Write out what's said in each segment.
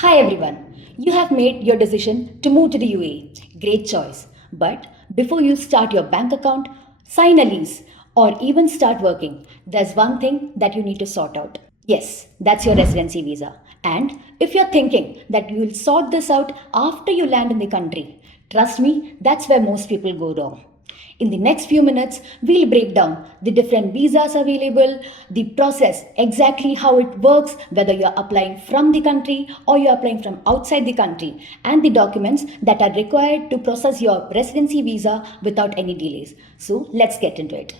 Hi everyone, you have made your decision to move to the UAE. Great choice. But before you start your bank account, sign a lease, or even start working, there's one thing that you need to sort out. Yes, that's your residency visa. And if you're thinking that you will sort this out after you land in the country, trust me, that's where most people go wrong. In the next few minutes, we'll break down the different visas available, the process, exactly how it works, whether you're applying from the country or you're applying from outside the country, and the documents that are required to process your residency visa without any delays. So let's get into it.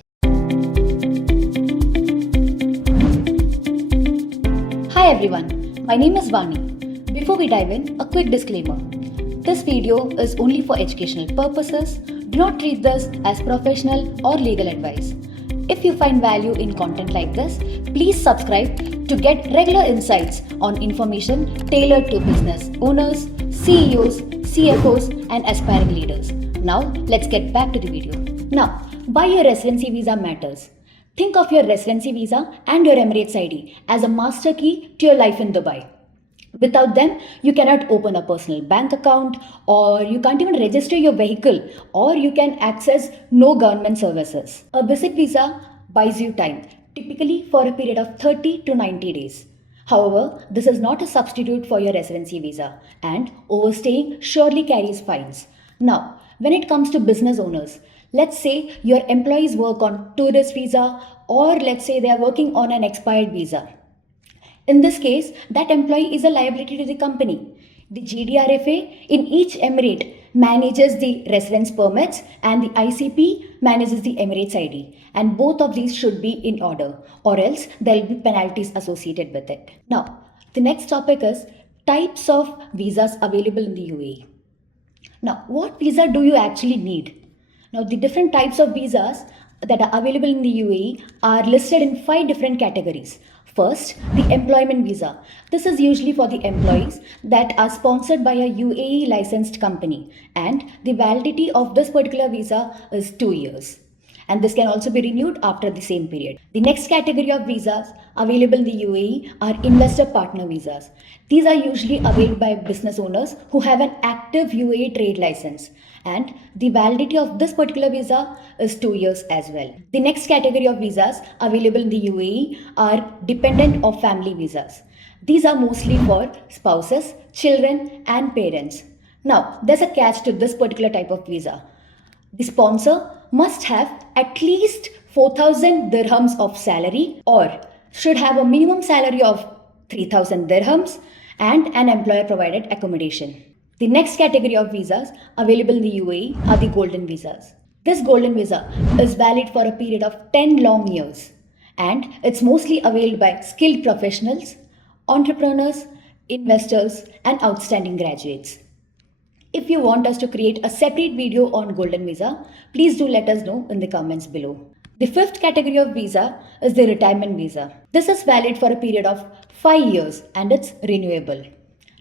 Hi everyone, my name is Vani. Before we dive in, a quick disclaimer. This video is only for educational purposes. Do not treat this as professional or legal advice. If you find value in content like this, please subscribe to get regular insights on information tailored to business owners, CEOs, CFOs, and aspiring leaders. Now, let's get back to the video. Now, why your residency visa matters. Think of your residency visa and your Emirates ID as a master key to your life in Dubai. Without them, you cannot open a personal bank account, or you can't even register your vehicle, or you can access no government services. A visit visa buys you time, typically for a period of 30 to 90 days. However, this is not a substitute for your residency visa, and overstaying surely carries fines. Now, when it comes to business owners, let's say your employees work on tourist visa, or let's say they are working on an expired visa. In this case, that employee is a liability to the company. The GDRFA in each emirate manages the residence permits and the ICP manages the Emirates ID. And both of these should be in order, or else there will be penalties associated with it. Now, the next topic is types of visas available in the UAE. Now, what visa do you actually need? Now, the different types of visas that are available in the UAE are listed in 5 different categories. First, the employment visa. This is usually for the employees that are sponsored by a UAE licensed company, and the validity of this particular visa is 2 years. And this can also be renewed after the same period. The next category of visas available in the UAE are investor partner visas. These are usually availed by business owners who have an active UAE trade license, and the validity of this particular visa is 2 years as well. The next category of visas available in the UAE are dependent or family visas. These are mostly for spouses, children, and parents. Now, there's a catch to this particular type of visa. The sponsor must have at least 4,000 dirhams of salary, or should have a minimum salary of 3,000 dirhams and an employer provided accommodation. The next category of visas available in the UAE are the golden visas. This golden visa is valid for a period of 10 long years, and it's mostly availed by skilled professionals, entrepreneurs, investors, and outstanding graduates. If you want us to create a separate video on Golden Visa, please do let us know in the comments below. The fifth category of visa is the retirement visa. This is valid for a period of 5 years and it's renewable.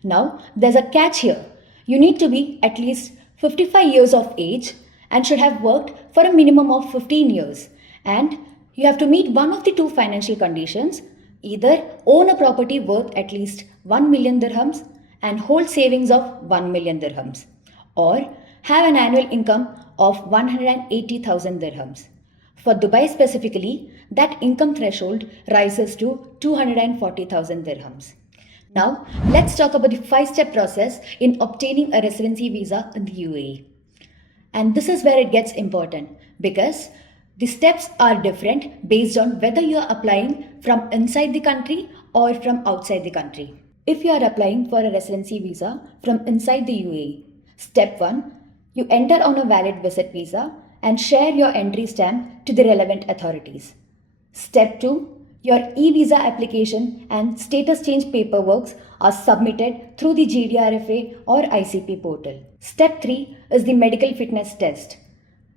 Now, there's a catch here. You need to be at least 55 years of age and should have worked for a minimum of 15 years. And you have to meet one of the 2 financial conditions: either own a property worth at least 1 million dirhams and hold savings of 1 million dirhams, or have an annual income of 180,000 dirhams. For Dubai specifically, that income threshold rises to 240,000 dirhams. Now, let's talk about the 5-step process in obtaining a residency visa in the UAE. And this is where it gets important, because the steps are different based on whether you are applying from inside the country or from outside the country. If you are applying for a residency visa from inside the UAE, step 1, you enter on a valid visit visa and share your entry stamp to the relevant authorities. Step 2, your e-visa application and status change paperwork are submitted through the GDRFA or ICP portal. Step 3 is the medical fitness test.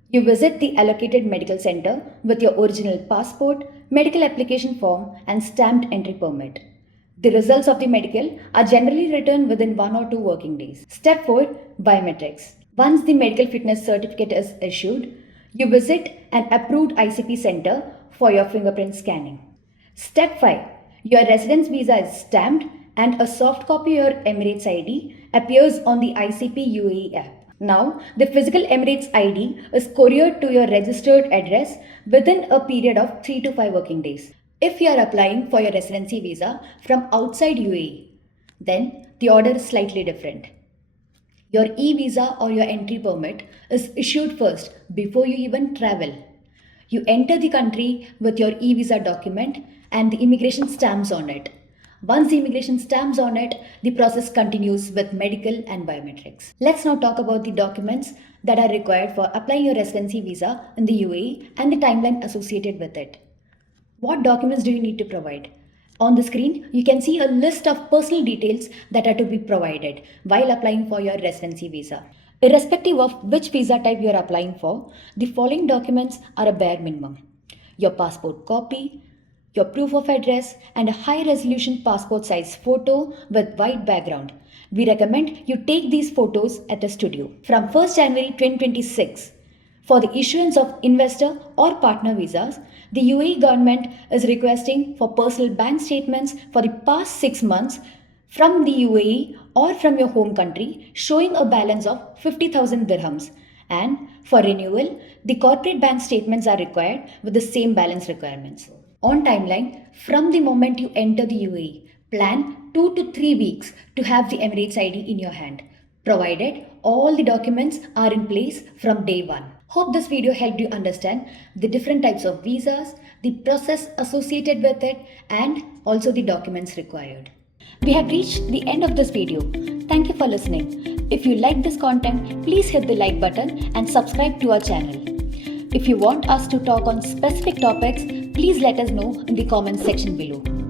You visit the allocated medical center with your original passport, medical application form, and stamped entry permit. The results of the medical are generally returned within 1 or 2 working days. Step 4, biometrics. Once the medical fitness certificate is issued, you visit an approved ICP center for your fingerprint scanning. Step 5, your residence visa is stamped and a soft copy of your Emirates ID appears on the ICP UAE app. Now, the physical Emirates ID is couriered to your registered address within a period of 3 to 5 working days. If you are applying for your residency visa from outside UAE, then the order is slightly different. Your e-visa or your entry permit is issued first before you even travel. You enter the country with your e-visa document and the immigration stamps on it. Once the immigration stamps on it, the process continues with medical and biometrics. Let's now talk about the documents that are required for applying your residency visa in the UAE and the timeline associated with it. What documents do you need to provide? On the screen, you can see a list of personal details that are to be provided while applying for your residency visa. Irrespective of which visa type you are applying for, the following documents are a bare minimum: your passport copy, your proof of address, and a high resolution passport size photo with white background. We recommend you take these photos at a studio. From 1st January 2026, for the issuance of investor or partner visas, the UAE government is requesting for personal bank statements for the past 6 months from the UAE or from your home country showing a balance of 50,000 dirhams. And for renewal, the corporate bank statements are required with the same balance requirements. On timeline, from the moment you enter the UAE, plan 2 to 3 weeks to have the Emirates ID in your hand, provided all the documents are in place from day one. Hope this video helped you understand the different types of visas, the process associated with it, and also the documents required. We have reached the end of this video. Thank you for listening. If you like this content, please hit the like button and subscribe to our channel. If you want us to talk on specific topics, please let us know in the comments section below.